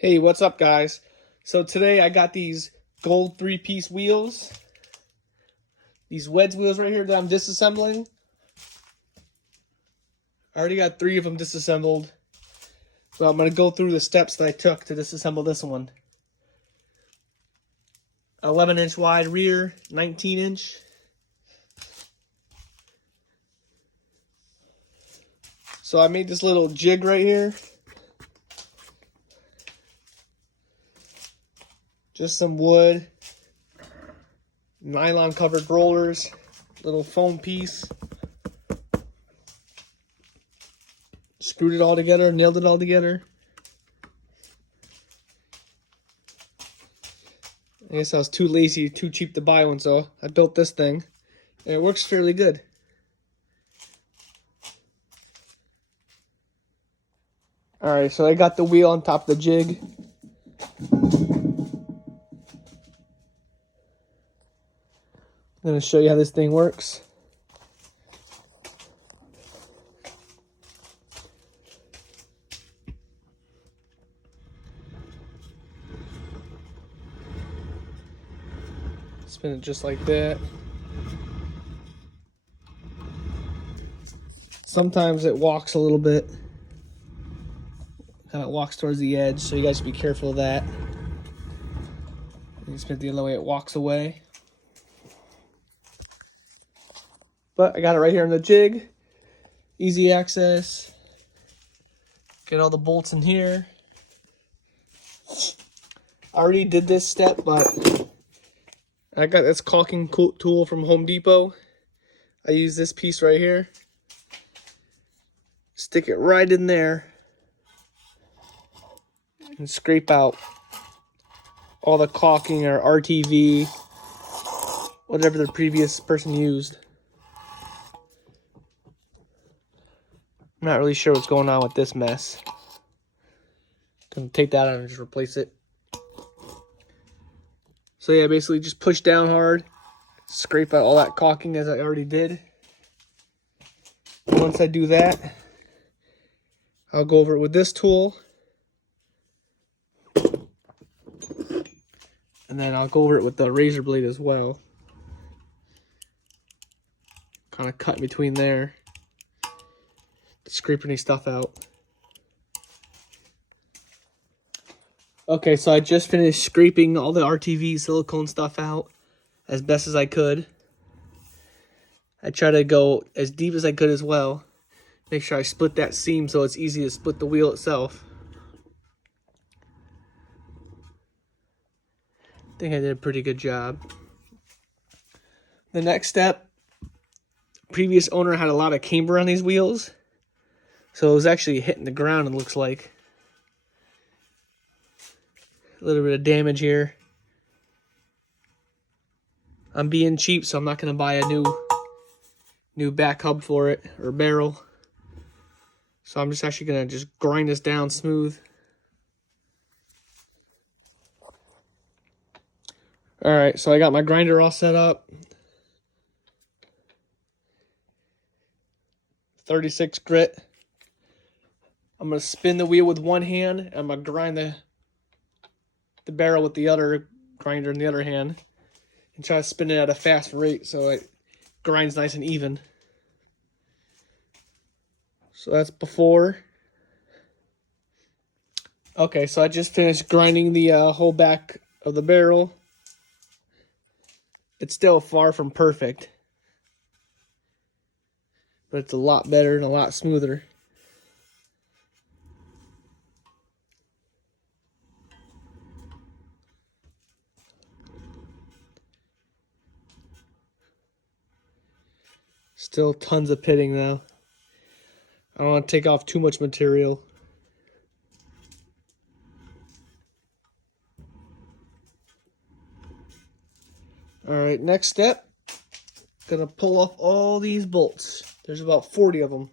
Hey, what's up, guys? So today I got these gold 3-piece wheels. These Weds wheels right here that I'm disassembling. I already got 3 of them disassembled. So I'm going to go through the steps that I took to disassemble this one. 11-inch wide rear, 19-inch. So I made this little jig right here. Just some wood, nylon covered rollers, little foam piece. Screwed it all together, nailed it all together. I guess I was too lazy, too cheap to buy one, so I built this thing. And it works fairly good. Alright, so I got the wheel on top of the jig. I'm going to show you how this thing works. Spin it just like that. Sometimes it walks a little bit. Kind of walks towards the edge, so you guys be careful of that. You spin it the other way, it walks away. But I got it right here in the jig. Easy access. Get all the bolts in here. I already did this step, but I got this caulking tool from Home Depot. I use this piece right here. Stick it right in there. And scrape out all the caulking or RTV, whatever the previous person used. I'm not really sure what's going on with this mess. Gonna take that out and just replace it. So yeah, basically just push down hard, scrape out all that caulking as I already did. And once I do that, I'll go over it with this tool. And then I'll go over it with the razor blade as well. Kind of cut between there. Scrape any stuff out. Okay, so I just finished scraping all the RTV silicone stuff out as best as I could. I try to go as deep as I could as well. Make sure I split that seam so it's easy to split the wheel itself. I think I did a pretty good job. The next step, previous owner had a lot of camber on these wheels. So it was actually hitting the ground, it looks like. A little bit of damage here. I'm being cheap, so I'm not going to buy a new back hub for it, or barrel. So I'm just actually going to just grind this down smooth. Alright, so I got my grinder all set up. 36 grit. I'm going to spin the wheel with one hand, and I'm going to grind the barrel with the other grinder in the other hand. And try to spin it at a fast rate so it grinds nice and even. So that's before. Okay, so I just finished grinding the whole back of the barrel. It's still far from perfect, but it's a lot better and a lot smoother. Still tons of pitting though. I don't want to take off too much material. Alright, next step. Gonna pull off all these bolts. There's about 40 of them.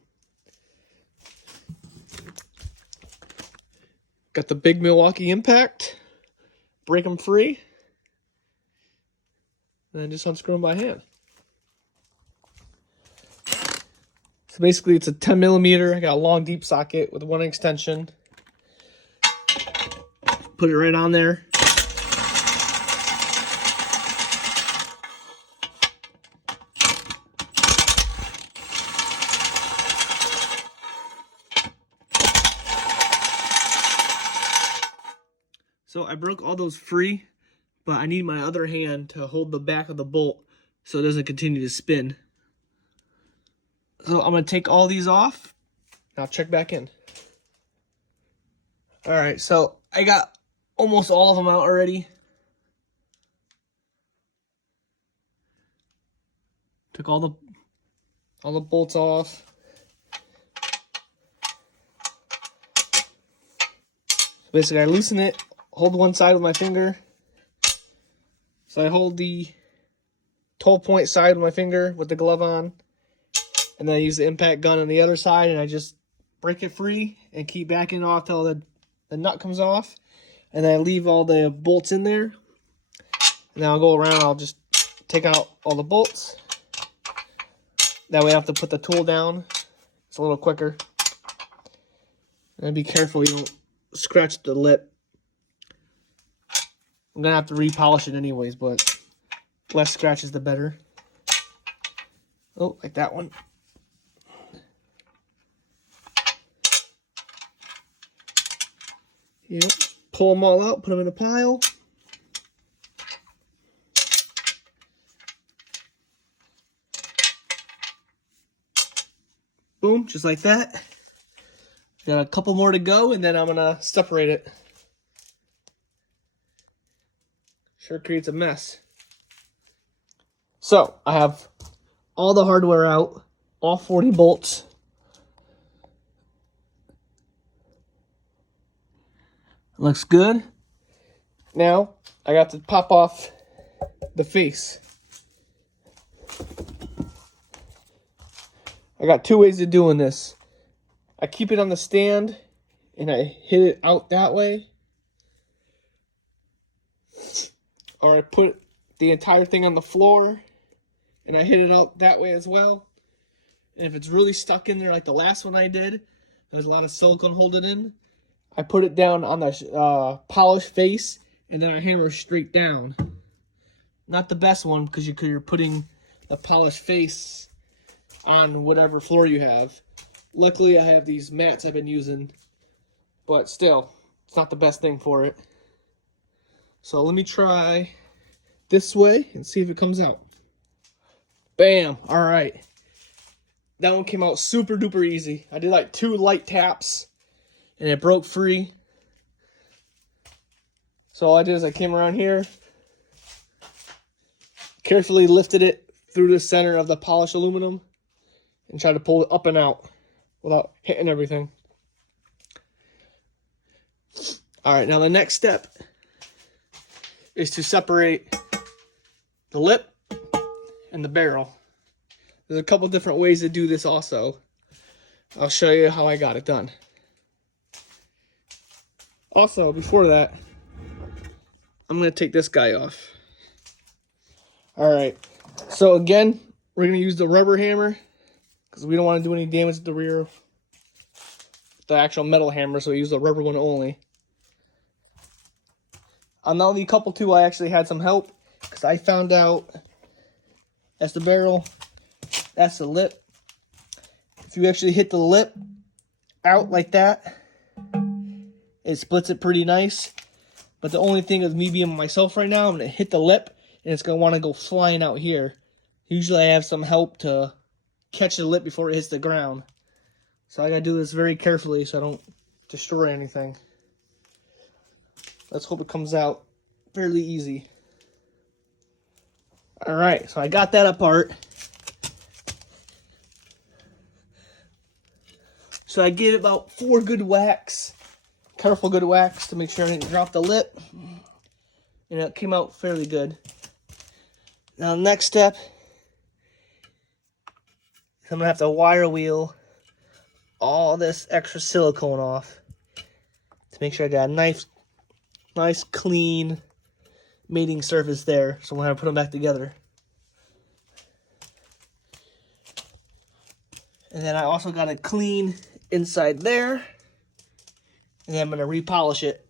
Got the big Milwaukee impact. Break them free. And then just unscrew them by hand. So basically it's a 10 millimeter. I got a long deep socket with one extension. put it right on there. So I broke all those free, but I need my other hand to hold the back of the bolt so it doesn't continue to spin. So I'm going to take all these off, and I'll check back in. All right, so I got almost all of them out already. Took all the bolts off. So basically, I loosen it, hold one side with my finger. So I hold the 12-point side with my finger with the glove on, and then I use the impact gun on the other side, and I just break it free and keep backing off till the nut comes off, and then I leave all the bolts in there. And then I'll go around, I'll just take out all the bolts. That way I have to put the tool down. It's a little quicker. And be careful you don't scratch the lip. I'm going to have to repolish it anyways, but less scratches the better. Oh, like that one. Yep. Pull them all out, put them in a pile. Boom, just like that. Got a couple more to go, and then I'm gonna separate it. Sure creates a mess. So I have all the hardware out, all 40 bolts. Looks good. Now I got to pop off the face. I got two ways of doing this. I keep it on the stand and I hit it out that way. Or I put the entire thing on the floor and I hit it out that way as well. And if it's really stuck in there like the last one I did, there's a lot of silicone holding in, I put it down on the polished face and then I hammer straight down. Not the best one because you're putting the polished face on whatever floor you have. Luckily, I have these mats I've been using, but still, it's not the best thing for it. So let me try this way and see if it comes out. Bam! All right. That one came out super duper easy. I did like 2 light taps and it broke free. So all I did is I came around here, carefully lifted it through the center of the polished aluminum and tried to pull it up and out without hitting everything. All right, now the next step is to separate the lip and the barrel. There's a couple different ways to do this also. I'll show you how I got it done. Also, before that, I'm going to take this guy off. All right, so again, we're going to use the rubber hammer because we don't want to do any damage to the rear. The actual metal hammer, so we use the rubber one only. On the only couple two, I actually had some help because I found out that's the barrel, that's the lip. If you actually hit the lip out like that, it splits it pretty nice. But the only thing with me being myself right now, I'm going to hit the lip and it's going to want to go flying out here. Usually I have some help to catch the lip before it hits the ground. So I got to do this very carefully so I don't destroy anything. Let's hope it comes out fairly easy. Alright, so I got that apart. So I give it about 4 good whacks. Careful good whacks to make sure I didn't drop the lip. And it came out fairly good. Now the next step, I'm going to have to wire wheel all this extra silicone off to make sure I got a nice clean mating surface there. So when I put them back together. And then I also got to clean inside there. And then I'm going to repolish it